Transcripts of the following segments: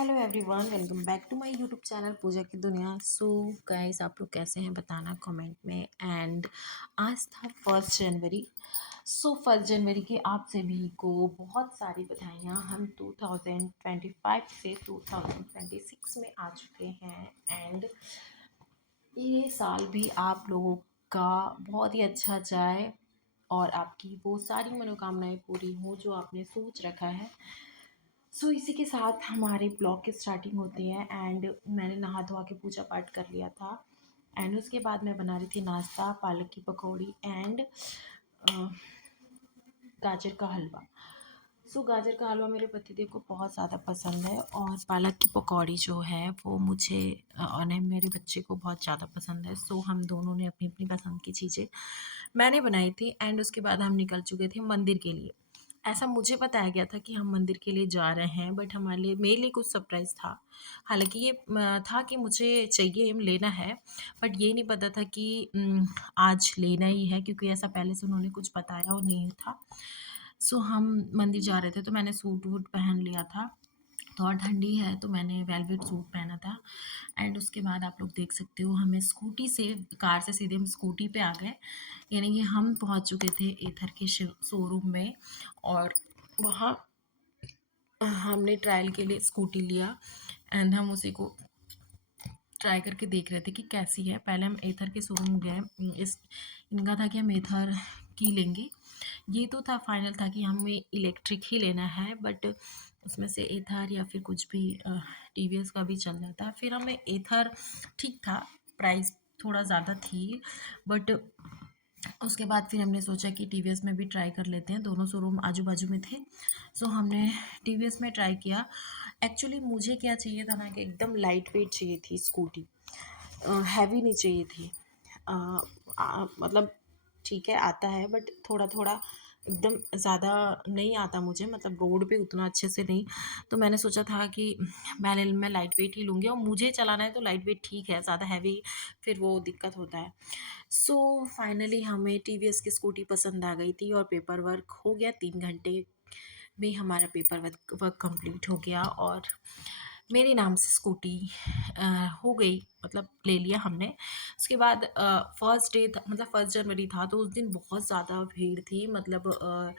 Hello everyone, welcome back to my YouTube channel Pooja की दुनिया। So guys, आप लोग कैसे हैं बताना कमेंट में। एंड आज था 1 जनवरी। सो 1 जनवरी की आप सभी को बहुत सारी बधाइयाँ। हम 2025 से 2026 में आ चुके हैं। एंड ये साल भी आप लोगों का बहुत ही अच्छा जाए और आपकी वो सारी मनोकामनाएं पूरी हो जो आपने सोच रखा है। सो इसी के साथ हमारे ब्लॉग की स्टार्टिंग होती है। एंड मैंने नहा धोवा के पूजा पाठ कर लिया था। एंड उसके बाद मैं बना रही थी नाश्ता, पालक की पकौड़ी एंड गाजर का हलवा। सो गाजर का हलवा मेरे पतिदेव को बहुत ज़्यादा पसंद है और पालक की पकौड़ी जो है वो मुझे और मेरे बच्चे को बहुत ज़्यादा पसंद है। सो हम दोनों ने अपनी अपनी पसंद की चीज़ें मैंने बनाई थी। एंड उसके बाद हम निकल चुके थे मंदिर के लिए। ऐसा मुझे बताया गया था कि हम मंदिर के लिए जा रहे हैं, बट हमारे लिए मेरे लिए कुछ सरप्राइज़ था। हालांकि ये था कि मुझे चाहिए लेना है, बट ये नहीं पता था कि आज लेना ही है, क्योंकि ऐसा पहले से उन्होंने कुछ बताया और नहीं था। सो हम मंदिर जा रहे थे तो मैंने सूट वूट पहन लिया था। थोड़ा ठंडी है तो मैंने वेलवेट सूट पहना था। एंड उसके बाद आप लोग देख सकते हो, हमें स्कूटी से, कार से सीधे हम स्कूटी पे आ गए। यानी कि हम पहुंच चुके थे एथर के शोरूम में। और वहाँ हमने ट्रायल के लिए स्कूटी लिया। एंड हम उसी को ट्राई करके देख रहे थे कि कैसी है। पहले हम एथर के शोरूम गए। इस इनका था कि हम एथर की लेंगे। ये तो था, फाइनल था कि हमें इलेक्ट्रिक ही लेना है, बट उसमें से एथर या फिर कुछ भी टीवीएस का भी चल जाता है। फिर हमें एथर ठीक था, प्राइस थोड़ा ज़्यादा थी, बट उसके बाद फिर हमने सोचा कि टीवीएस में भी ट्राई कर लेते हैं। दोनों शोरूम आजू बाजू में थे। सो हमने टीवीएस में ट्राई किया। एक्चुअली मुझे क्या चाहिए था ना, कि एकदम लाइट वेट चाहिए थी स्कूटी, हैवी नहीं चाहिए थी। मतलब ठीक है, आता है बट थोड़ा थोड़ा, एकदम ज़्यादा नहीं आता मुझे, मतलब रोड पे उतना अच्छे से नहीं। तो मैंने सोचा था कि मैं लाइट वेट ही लूँगी, और मुझे चलाना है तो लाइट वेट ठीक है, ज़्यादा हैवी फिर वो दिक्कत होता है। सो फाइनली हमें टीवीएस की स्कूटी पसंद आ गई थी और पेपर वर्क हो गया। 3 घंटे में हमारा पेपर वर्क कंप्लीट हो गया और मेरे नाम से स्कूटी हो गई, मतलब ले लिया हमने। उसके बाद फर्स्ट डे था, मतलब 1 जनवरी था, तो उस दिन बहुत ज़्यादा भीड़ थी। मतलब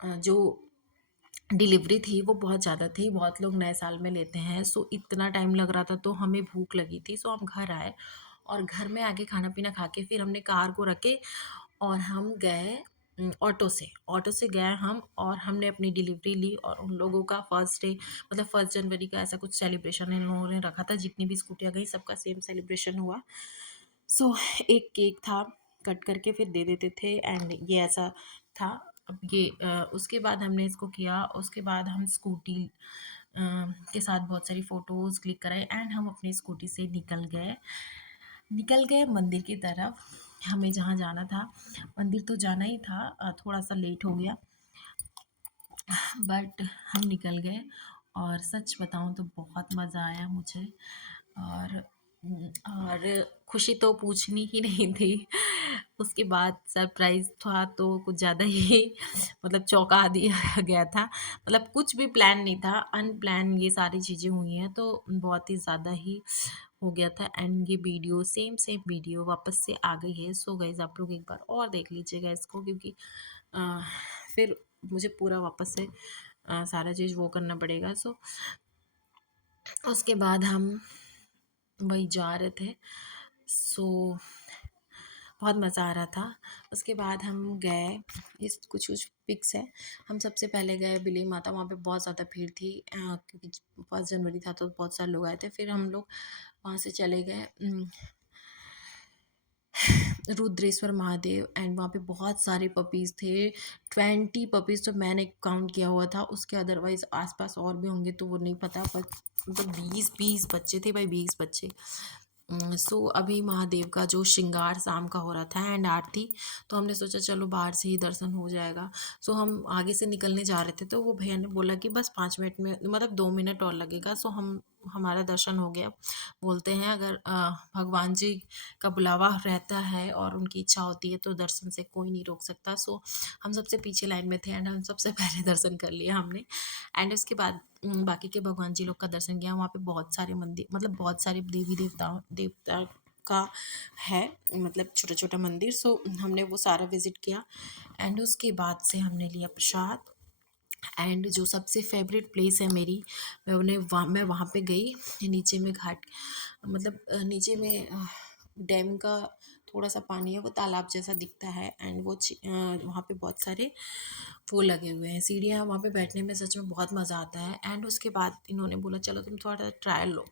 जो डिलीवरी थी वो बहुत ज़्यादा थी। बहुत लोग नए साल में लेते हैं। सो इतना टाइम लग रहा था तो हमें भूख लगी थी। सो हम घर आए और घर में आके खाना पीना खा के फिर हमने कार को रखे और हम गए ऑटो से गए हम, और हमने अपनी डिलीवरी ली। और उन लोगों का फर्स्ट डे, मतलब 1 जनवरी का ऐसा कुछ सेलिब्रेशन इन लोगों ने रखा था। जितनी भी स्कूटियाँ गई सबका सेम सेलिब्रेशन हुआ। सो एक केक था, कट करके फिर दे देते थे। एंड ये ऐसा था। अब ये उसके बाद हमने इसको किया। उसके बाद हम स्कूटी के साथ बहुत सारी फ़ोटोज़ क्लिक कराए एंड हम अपनी स्कूटी से निकल गए मंदिर की तरफ। हमें जहाँ जाना था, मंदिर तो जाना ही था, थोड़ा सा लेट हो गया, बट हम निकल गए। और सच बताऊँ तो बहुत मज़ा आया मुझे। और और खुशी तो पूछनी ही नहीं थी। उसके बाद सरप्राइज़ था तो कुछ ज़्यादा ही मतलब चौंका दिया गया था। मतलब कुछ भी प्लान नहीं था, अनप्लान ये सारी चीज़ें हुई हैं, तो बहुत ही ज़्यादा ही हो गया था। एंड ये वीडियो सेम सेम वीडियो वापस से आ गई है। सो गाइज़, आप लोग एक बार और देख लीजिएगा इसको, क्योंकि अ, फिर मुझे पूरा वापस से सारा चीज़ वो करना पड़ेगा। सो उसके बाद हम वही जा रहे थे। सो बहुत मज़ा आ रहा था। उसके बाद हम गए, इस कुछ कुछ पिक्स है। हम सबसे पहले गए बिली माता, वहाँ पे बहुत ज़्यादा भीड़ थी, क्योंकि 1 जनवरी था तो बहुत सारे लोग आए थे। फिर हम लोग वहाँ से चले गए रुद्रेश्वर महादेव। एंड वहाँ पे बहुत सारे पपीज़ थे, 20 पपीज़ तो मैंने काउंट किया हुआ था। उसके अदरवाइज़ आसपास और भी होंगे तो वो नहीं पता, पर मतलब 20 बच्चे थे भाई, 20 बच्चे। सो अभी महादेव का जो श्रृंगार शाम का हो रहा था एंड आरती, तो हमने सोचा चलो बाहर से ही दर्शन हो जाएगा। सो हम आगे से निकलने जा रहे थे तो वो भैया ने बोला कि बस 5 मिनट में, मतलब 2 मिनट और लगेगा। सो हम हमारा दर्शन हो गया। बोलते हैं अगर भगवान जी का बुलावा रहता है और उनकी इच्छा होती है तो दर्शन से कोई नहीं रोक सकता। सो हम सबसे पीछे लाइन में थे एंड हम सबसे पहले दर्शन कर लिया हमने। एंड उसके बाद बाकी के भगवान जी लोग का दर्शन किया। वहाँ पे बहुत सारे मंदिर, मतलब बहुत सारे देवी देवता का है, मतलब छोटा छोटा मंदिर। सो हमने वो सारा विजिट किया एंड उसके बाद से हमने लिया प्रसाद। एंड जो सबसे फेवरेट प्लेस है मेरी, मैं वहाँ पे गई। नीचे में घाट, मतलब नीचे में डैम का थोड़ा सा पानी है, वो तालाब जैसा दिखता है। एंड वो वहाँ पे बहुत सारे वो लगे हुए हैं, सीढ़ियाँ। वहाँ पे बैठने में सच में बहुत मज़ा आता है। एंड उसके बाद इन्होंने बोला चलो तुम थोड़ा ट्रायल लो।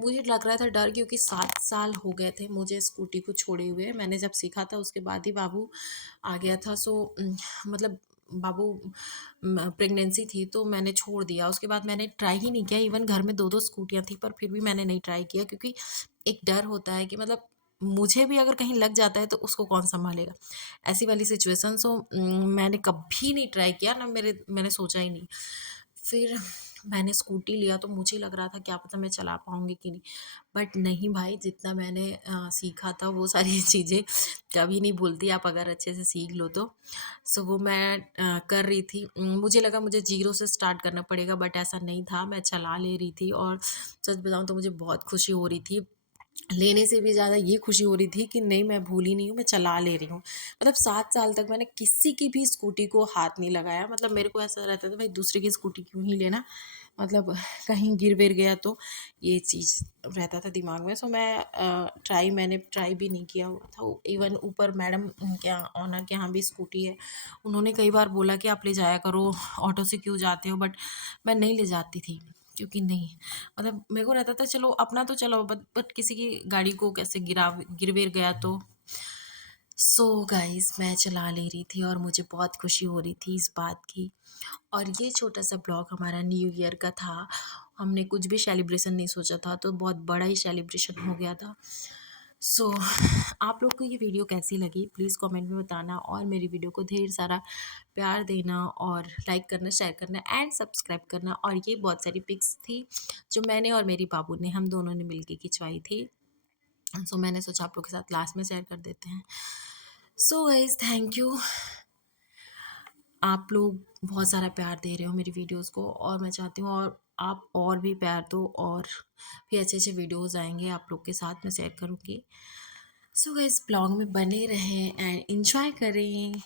मुझे लग रहा था डर, क्योंकि 7 साल हो गए थे मुझे स्कूटी को छोड़े हुए। मैंने जब सीखा था उसके बाद ही बाबू आ गया था। सो मतलब बाबू प्रेगनेंसी थी तो मैंने छोड़ दिया। उसके बाद मैंने ट्राई ही नहीं किया। इवन घर में 2-2 स्कूटियाँ थी पर फिर भी मैंने नहीं ट्राई किया, क्योंकि एक डर होता है कि मतलब मुझे भी अगर कहीं लग जाता है तो उसको कौन सँभालेगा? ऐसी वाली सिचुएशन। सो मैंने कभी नहीं ट्राई किया, ना मैंने सोचा ही नहीं। फिर मैंने स्कूटी लिया तो मुझे लग रहा था क्या पता मैं चला पाऊँगी कि नहीं। बट नहीं भाई, जितना मैंने सीखा था वो सारी चीज़ें कभी नहीं भूलती आप अगर अच्छे से सीख लो तो। सो वो मैं कर रही थी। मुझे लगा मुझे ज़ीरो से स्टार्ट करना पड़ेगा, बट ऐसा नहीं था। मैं चला ले रही थी और सच बताऊँ तो मुझे बहुत खुशी हो रही थी। लेने से भी ज़्यादा ये खुशी हो रही थी कि नहीं, मैं भूली नहीं हूँ, मैं चला ले रही हूँ। मतलब 7 साल तक मैंने किसी की भी स्कूटी को हाथ नहीं लगाया। मतलब मेरे को ऐसा रहता था भाई दूसरे की स्कूटी क्यों ही लेना, मतलब कहीं गिर-विर गया तो, ये चीज़ रहता था दिमाग में। सो मैंने ट्राई भी नहीं किया हुआ था। इवन ऊपर मैडम के यहाँ, ओनर के यहाँ भी स्कूटी है। उन्होंने कई बार बोला कि आप ले जाया करो, ऑटो से क्यों जाते हो? बट मैं नहीं ले जाती थी, क्योंकि नहीं, मतलब मेरे को रहता था चलो अपना तो चलो, बट किसी की गाड़ी को कैसे गिर-विर गया तो। सो गाइस मैं चला ले रही थी और मुझे बहुत खुशी हो रही थी इस बात की। और ये छोटा-सा ब्लॉग हमारा न्यू ईयर का था। हमने कुछ भी सेलिब्रेशन नहीं सोचा था, तो बहुत बड़ा ही सेलिब्रेशन हो गया था। सो आप लोग को ये वीडियो कैसी लगी प्लीज़ कमेंट में बताना, और मेरी वीडियो को ढेर सारा प्यार देना और लाइक करना, शेयर करना एंड सब्सक्राइब करना। और ये बहुत सारी पिक्स थी जो मैंने और मेरी बाबू ने, हम दोनों ने मिलके खिंचवाई थी। सो मैंने सोचा आप लोग के साथ लास्ट में शेयर कर देते हैं। So guys thank you. आप लोग बहुत सारा प्यार दे रहे हो मेरी वीडियोस को, और मैं चाहती हूँ और आप और भी प्यार दो, और भी अच्छे-अच्छे वीडियोस आएँगे आप लोग के साथ मैं शेयर करूँगी। सो गाइस ब्लॉग में बने रहें एंड एन्जॉय करें।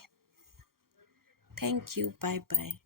Thank you, bye bye.